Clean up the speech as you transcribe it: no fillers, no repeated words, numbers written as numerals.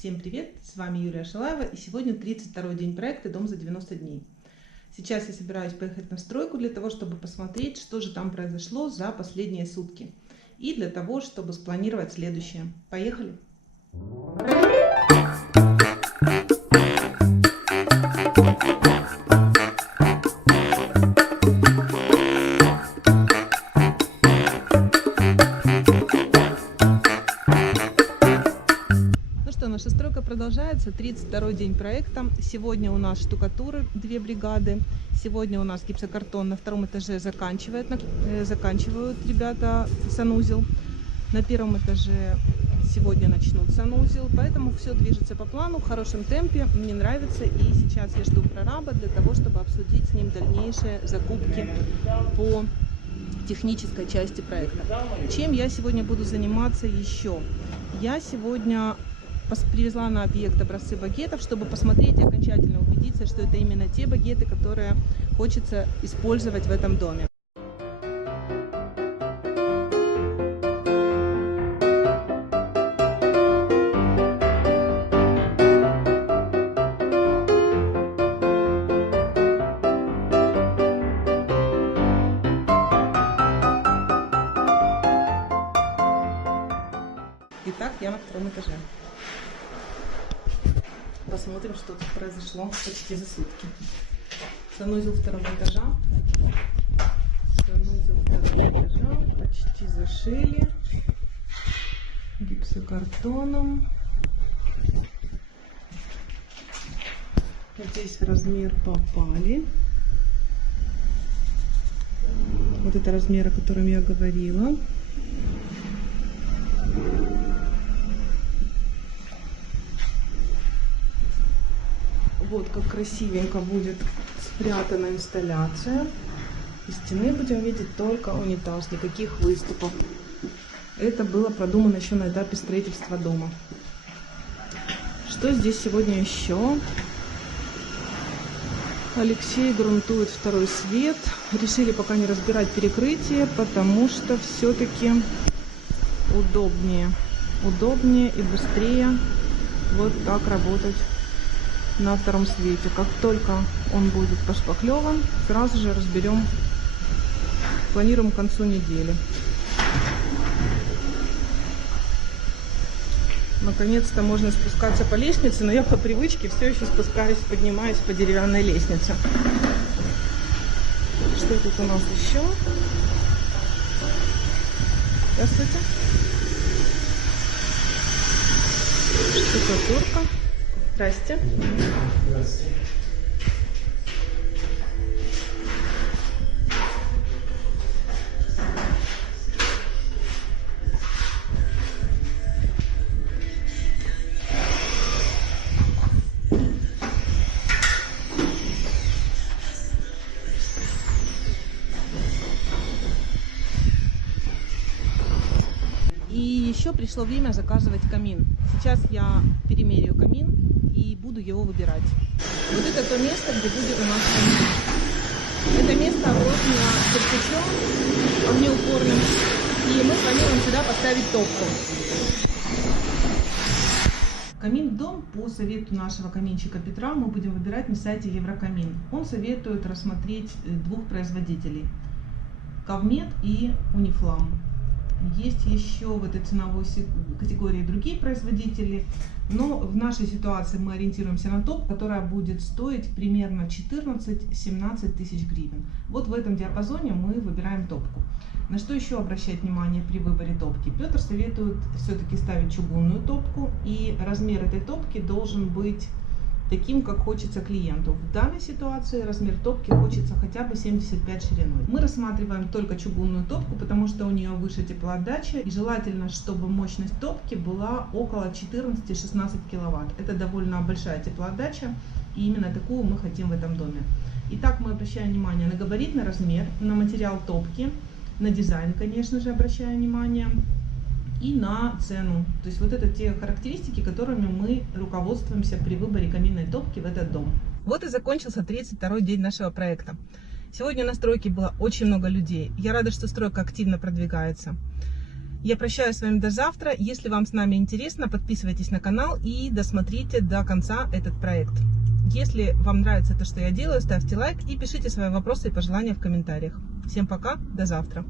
Всем привет! С вами Юлия Шалаева, и сегодня 32-й день проекта «Дом за 90 дней». Сейчас я собираюсь поехать на стройку для того, чтобы посмотреть, что же там произошло за последние сутки. И для того, чтобы спланировать следующее. Поехали! Наша стройка продолжается, 32-й день проекта. Сегодня у нас штукатуры 2 бригады. Сегодня у нас гипсокартон на 2-м этаже заканчивают ребята санузел. На 1-м этаже сегодня начнут санузел. Поэтому все движется по плану, в хорошем темпе. Мне нравится. И сейчас я жду прораба для того, чтобы обсудить с ним дальнейшие закупки по технической части проекта. Чем я сегодня буду заниматься еще? Я сегодня привезла на объект образцы багетов, чтобы посмотреть и окончательно убедиться, что это именно те багеты, которые хочется использовать в этом доме. Итак, я на 2-м этаже. Посмотрим, что тут произошло почти за сутки. Санузел 2-го этажа. Санузел 2-го этажа. Почти зашили. Гипсокартоном. Здесь в размер попали. Вот это размер, о котором я говорила. Вот как красивенько будет спрятана инсталляция. Из стены будем видеть только унитаз, никаких выступов. Это было продумано еще на этапе строительства дома. Что здесь сегодня еще? Алексей грунтует 2-й свет. Решили пока не разбирать перекрытие, потому что все-таки удобнее и быстрее вот так работать на 2-м свете. Как только он будет пошпаклеван, сразу же разберем. Планируем к концу недели. Наконец-то можно спускаться по лестнице, но я по привычке все еще поднимаюсь по деревянной лестнице. Что тут у нас еще? Здравствуйте. Штукатурка. Здрасте. Здравствуйте. И еще пришло время заказывать камин. Сейчас я перемерю камин и буду его выбирать. Вот это то место, где будет у нас камин. Это место оборудовано кирпичом огнеупорным. И мы планируем сюда поставить топку. Камин в дом по совету нашего каминщика Петра мы будем выбирать на сайте Еврокамин. Он советует рассмотреть 2 производителей. Кавмет и Унифлам. Есть еще в этой ценовой категории другие производители, но в нашей ситуации мы ориентируемся на топ, которая будет стоить примерно 14-17 тысяч гривен. Вот в этом диапазоне мы выбираем топку. На что еще обращать внимание при выборе топки? Петр советует все-таки ставить чугунную топку, и размер этой топки должен быть таким, как хочется клиенту. В данной ситуации размер топки хочется хотя бы 75 шириной. Мы рассматриваем только чугунную топку, потому что у нее выше теплоотдача, и желательно, чтобы мощность топки была около 14-16 киловатт. Это довольно большая теплоотдача, и именно такую мы хотим в этом доме. Итак, мы обращаем внимание на габаритный размер, на материал топки, на дизайн, конечно же, обращаем внимание, и на цену. То есть вот это те характеристики, которыми мы руководствуемся при выборе каминной топки в этот дом. Вот и закончился 32-й день нашего проекта. Сегодня на стройке было очень много людей. Я рада, что стройка активно продвигается. Я прощаюсь с вами до завтра. Если вам с нами интересно, подписывайтесь на канал и досмотрите до конца этот проект. Если вам нравится то, что я делаю, ставьте лайк и пишите свои вопросы и пожелания в комментариях. Всем пока, до завтра.